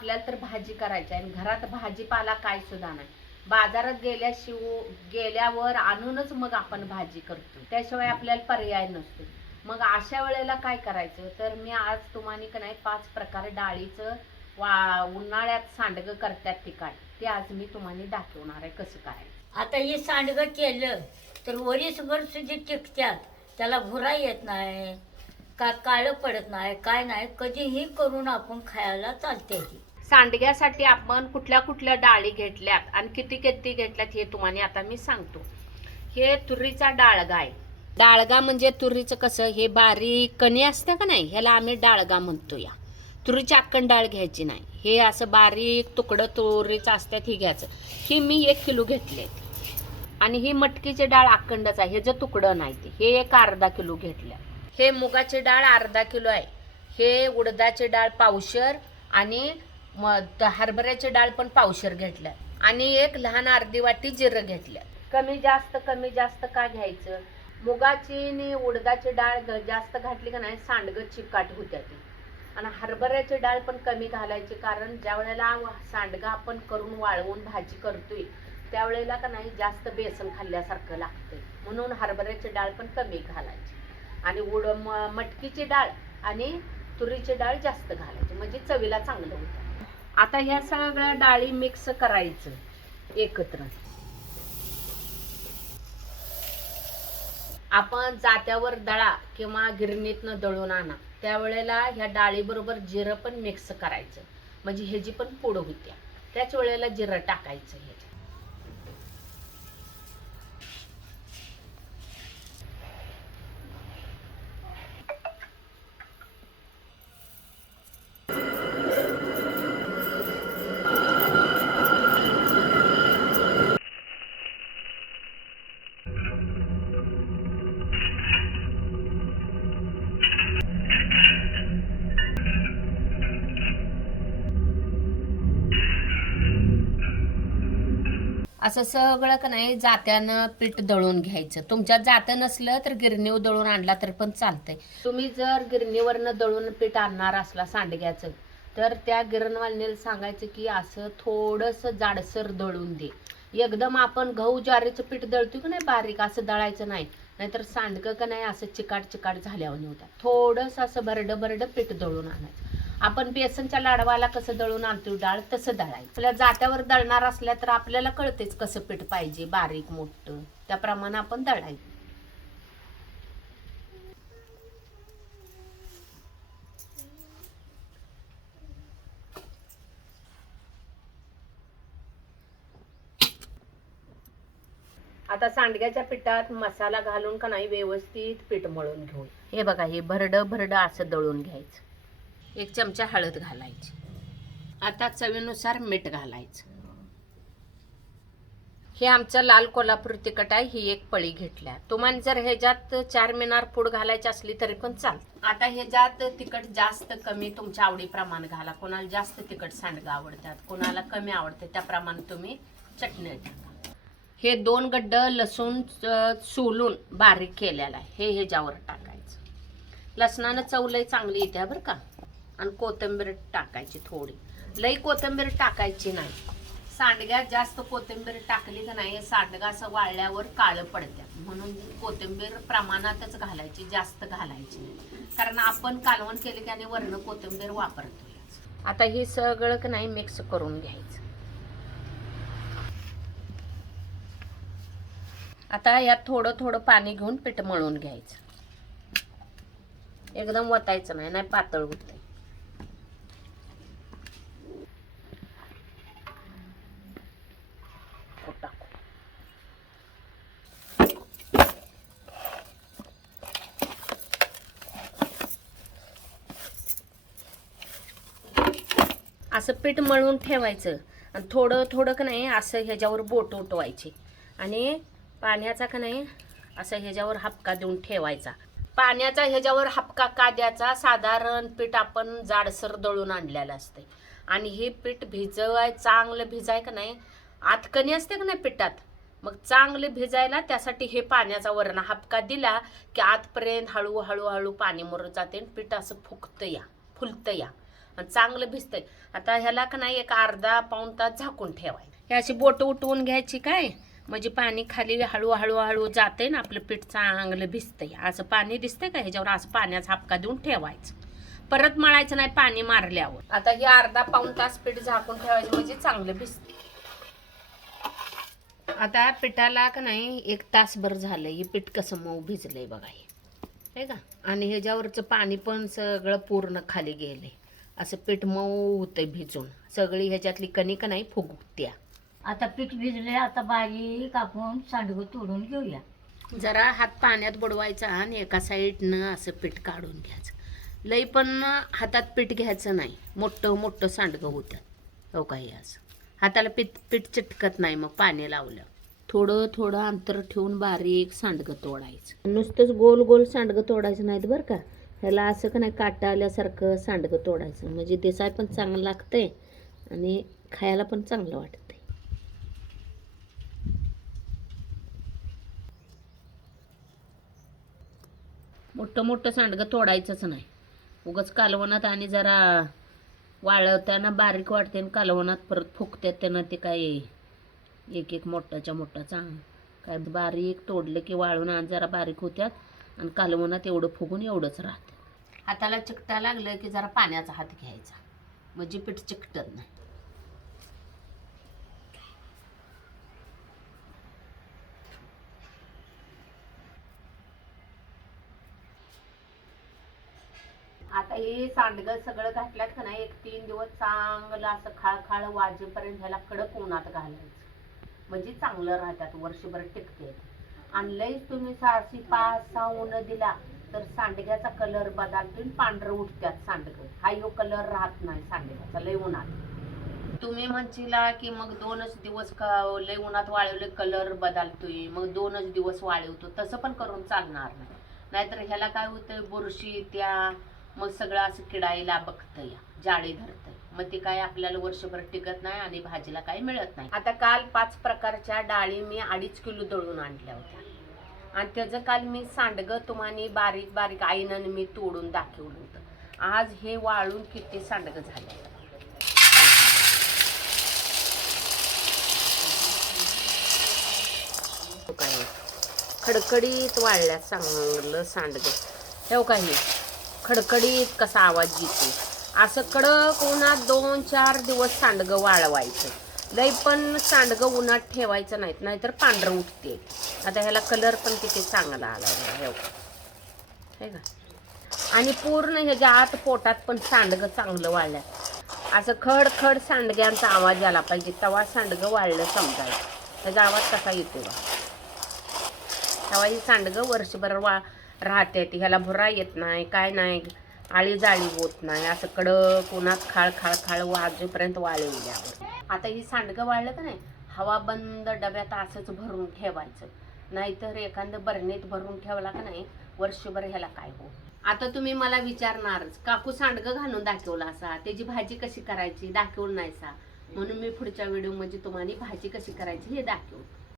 आपल्याला तर भाजी करायची आहे. आणि घरात भाजीपाला काय सुद्धा नाही. बाजारात गेल्याशिव गेल्यावर आणूनच मग आपण भाजी करतो. त्याशिवाय आपल्याला पर्याय नसतो. मग अशा वेळेला काय करायचं? तर मी आज तुम्हाला का नाही पाच प्रकार डाळीचं वा उन्हाळ्यात सांडगं करतात तिकाट ते आज मी तुम्हाला दाखवणार आहे कसं करायचं. आता हे सांडगं केलं तर वरीसभर सुद्धा टिकत्यात त्याला भुरा येत नाही का काळं पडत नाही काय नाही कधीही करून आपण खायला चालते सांडग्यासाठी आपण कुठल्या कुठल्या डाळी घेतल्यात आणि किती किती घेतल्यात हे तुम्हाला आता मी सांगतो. हे तुरीचा डाळगा आहे डाळगा म्हणजे तुरीचं कसं हे बारीक कणी असतं का नाही? ह्याला आम्ही डाळगा म्हणतो या तुरीची अक्कन डाळ घ्यायची नाही. हे असं बारीक तुकडं तुरीचं असतात हे घ्यायचं. ही मी एक किलो घेतले आणि ही मटकीची डाळ अखंडच आहे. हे जे तुकडं नाही ते. हे एक अर्धा किलो घेतलं हे मुगाची डाळ अर्धा किलो आहे. हे उडदाची डाळ पावशर आणि मग हरभऱ्याची डाळ पण पावशर घेतल्या. आणि एक लहान अर्धी वाटी जिरं घेतलं कमी जास्त कमी जास्त का घ्यायचं? मुगाची आणि उडदाची डाळ ग- जास्त घातली का नाही सांडगं चिकाट होत्या ती. आणि हरभऱ्याची डाळ पण कमी घालायची कारण ज्या वेळेला व- सांडगं आपण करून वाळवून भाजी करतोय त्यावेळेला का नाही जास्त बेसन खाल्ल्यासारखं लागतंय. म्हणून हरभऱ्याची डाळ पण कमी घालायची. आणि उड म- मटकीची डाळ आणि तुरीची डाळ जास्त घालायची. म्हणजे चवीला चांगलं होतं. आता ह्या सगळ्या डाळी मिक्स करायचं एकत्र. आपण जात्यावर दळा किंवा गिरणीतनं दळून आणा. त्यावेळेला ह्या डाळीबरोबर जिरं पण मिक्स करायचं. म्हणजे ह्याची पण पूड होत्या. त्याच वेळेला जिरं टाकायचं ह्याच्यात. असं सगळं का नाही जात्यानं पीठ दळून घ्यायचं. तुमच्या जातं नसलं तर गिरणीव दळून आणला तर पण चालतंय. तुम्ही जर गिरणीवरनं दळून पीठ आणणार असला सांडग्याचं तर त्या गिरणवालिनीला सांगायचं की असं थोडंसं जाडसर दळून दे. एकदम आपण गहू ज्वारीचं पीठ दळतो की नाही बारीक असं दळायचं नाही. नाहीतर सांडगं का नाही असं चिकाट चिकाट झाल्यावर होतात थोडंसं असं भरडं भरडं पीठ दळून आणायचं. आपण बेसनच्या लाडवाला कसं दळून आणतो डाळ तसं दळायचं. आपल्या जात्यावर दळणार असल्या तर आपल्याला कळतेच कसं पीठ पाहिजे बारीक मोठं. त्याप्रमाणे आपण दळायचं. आता सांडग्याच्या पिठात मसाला घालून का नाही व्यवस्थित पीठ मळून घेऊ हे बघा हे भरडं भरडं असं दळून घ्यायचं. एक चमचा हळद घालायची. आता चवीनुसार मीठ घालायचं. हे आमचं लाल कोल्हापूर तिखट आहे ही एक पळी घेतल्या. तुम्हाला जर ह्याच्यात चार मिनार पूड घालायची असली तरी पण चालतं. आता ह्याच्यात तिखट जास्त कमी तुमच्या आवडीप्रमाणे घाला. कोणाला जास्त तिखट सांडगं आवडतात कोणाला कमी आवडते त्याप्रमाणे तुम्ही चटणी टाका हे दोन गड्ड लसूण सोलून बारीक केलेला आहे. हे ह्याच्यावर टाकायचं. लसणानं चवलंही चांगली येते बरं का? आणि कोथिंबीर टाकायची थोडी. लई कोथिंबीर टाकायची नाही. सांडग्यात जास्त कोथिंबीर टाकली का नाही सांडगा असं वाळल्यावर काळं पडत्यात म्हणून कोथिंबीर प्रमाणातच घालायची जास्त घालायची नाही. कारण आपण कालवण केले की आणि वर्ण कोथिंबीर वापरतो आता हे सगळं का नाही मिक्स करून घ्यायचं. आता यात थोडं थोडं पाणी घेऊन पीठ मळून घ्यायचं. एकदम वतायचं नाही नाही पातळ होते असं पीठ मळून ठेवायचं. आणि थोडं थोडं का नाही असं ह्याच्यावर बोट उठवायची. आणि पाण्याचा का नाही असं ह्याच्यावर हपका देऊन ठेवायचा. पाण्याचा ह्याच्यावर हपका का द्यायचा? साधारण पीठ आपण जाडसर दळून आणलेलं असते आणि हे पीठ भिजवाय चांगलं भिजाय का नाही आतकणी असते का नाही पिठात? मग चांगले भिजायला त्यासाठी हे पाण्याचा वरण हपका दिला की आतपर्यंत हळू हळू पाणी मुरत जाते आणि पीठ असं फुकतं या फुलतं या. चांगलं भिजतंय. आता ह्याला का नाही एक अर्धा पाऊण तास झाकून ठेवायचं. हे अशी बोटं उठवून घ्यायची काय? म्हणजे पाणी खाली हळू हळू हळू जाते ना आपलं पीठ चांगलं भिजतंय. असं पाणी दिसतंय का ह्याच्यावर? असं पाण्याचा हापका देऊन ठेवायचं. परत मळायचं नाही पाणी मारल्यावर. आता हे अर्धा पाऊण तास पीठ झाकून ठेवायचं म्हणजे चांगलं भिजते आता पिठाला का नाही एक तासभर झालं हे पीठ कसं मऊ भिजलंय बघा हे का? आणि ह्याच्यावरचं पाणी पण सगळं पूर्ण खाली गेलंय. असं पीठ मऊ होतंय भिजून. सगळी ह्याच्यातली कणिक नाही फुगत्या. आता पीठ भिजले आता बारीक आपण सांडगं तोडून घेऊया. जरा हात पाण्यात बुडवायचा आणि एका साईडनं असं पीठ काढून घ्यायचं. लई पण हातात पीठ घ्यायचं नाही. मोठं मोठं सांडगं होतं हो काही असं? हाताला पीठ पीठ चिटकत नाही मग पाणी लावलं. थोडं थोडं अंतर ठेवून बारीक सांडगं तोडायचं. नुसतंच गोल गोल सांडगं तोडायचं नाहीत बरं का? ह्याला असं का नाही काटा आल्यासारखं सांडगं तोडायचं. म्हणजे दिसाय पण चांगलं लागतंय आणि खायला पण चांगलं वाटतंय. मोठं मोठं सांडगं तोडायचंच नाही. उगाच कालवणात आणि जरा वाळवताना बारीक वाटते आणि कालवणात परत फुकतात त्यानं ते काय एक एक मोठाच्या मोठा चांग काय बारीक तोडलं की वाळून आणि जरा बारीक होत्यात. आणि कालवणात एवढं फुगून एवढंच राहतं. हाताला चिकटा लागलं की जरा पाण्याचा हात घ्यायचा. म्हणजे पीठ चिकटत नाही. आता हे सांडगं सगळं घातल्यात का नाही एक तीन दिवस चांगलं असं खाळखाळ वाजेपर्यंत ह्याला कडक उन्हात घालायचं. म्हणजे चांगलं राहतात वर्षभर टिकते आणि लईच तुम्ही सहाशे पाच सहा ऊन दिला तर सांडग्याचा कलर बदलतो पांढरं उठतात सांडगं. हा यो कलर राहत नाही सांडग्याचा लय उन्हात. तुम्ही म्हणशीला की मग दोनच दिवस का लय उन्हात वाळवले कलर बदलतोय मग दोनच दिवस वाळवतो तसं पण करून चालणार नाही. नाहीतर ह्याला काय होतंय बुरशी त्या मग सगळं असं किडायला या जाळी धरतं मग ते काय आपल्याला वर्षभर टिकत नाही आणि भाजीला काही मिळत नाही. आता काल पाच प्रकारच्या डाळी मी अडीच किलो दळून आणल्या होत्या. आणि त्याचं काल मी सांडगं तुम्हाला बारीक बारीक आईनं मी तोडून दाखवलं होतं. आज हे वाळून किती सांडगं झालं. हो काय खडखडीत वाळल्या चांगलं सांडगं. ठेव हो काही खडखडीत कसा आवाज येतो असं कडक उन्हात दोन चार दिवस सांडगं वाळवायचं. लई पण सांडगं उन्हात ठेवायचं नाहीत नाहीतर पांढरं उठते. आता ह्याला कलर पण किती चांगला आला हे बघा. हे का आणि पूर्ण ह्याच्या आत पोटात पण सांडगं चांगलं वाळलं असं खड खड सांडग्यांचा आवाज आला पाहिजे तवा सांडगं वाळलं समजायचं. त्याचा आवाज कसा येतो बा तेव्हा ही सांडगं वर्षभर वा राहते ती ह्याला भुरा येत नाही काय नाही. आळी जाळी होत नाही. असं कडक उन्हात खाळ खाळ खाळ वाजेपर्यंत वाळवल्यावर आता ही सांडगं वाळलं का नाही हवा बंद डब्यात असंच भरून ठेवायचं. नाहीतर एखादं बरणीत भरून ठेवला का नाही वर्षभर ह्याला काय हो आता तुम्ही मला विचारणारच काकू सांडगं घालून दाखवला असा त्याची भाजी कशी करायची दाखवून नाही सा म्हणून मी पुढच्या व्हिडिओ म्हणजे तुम्हाला भाजी कशी करायची हे दाखवू.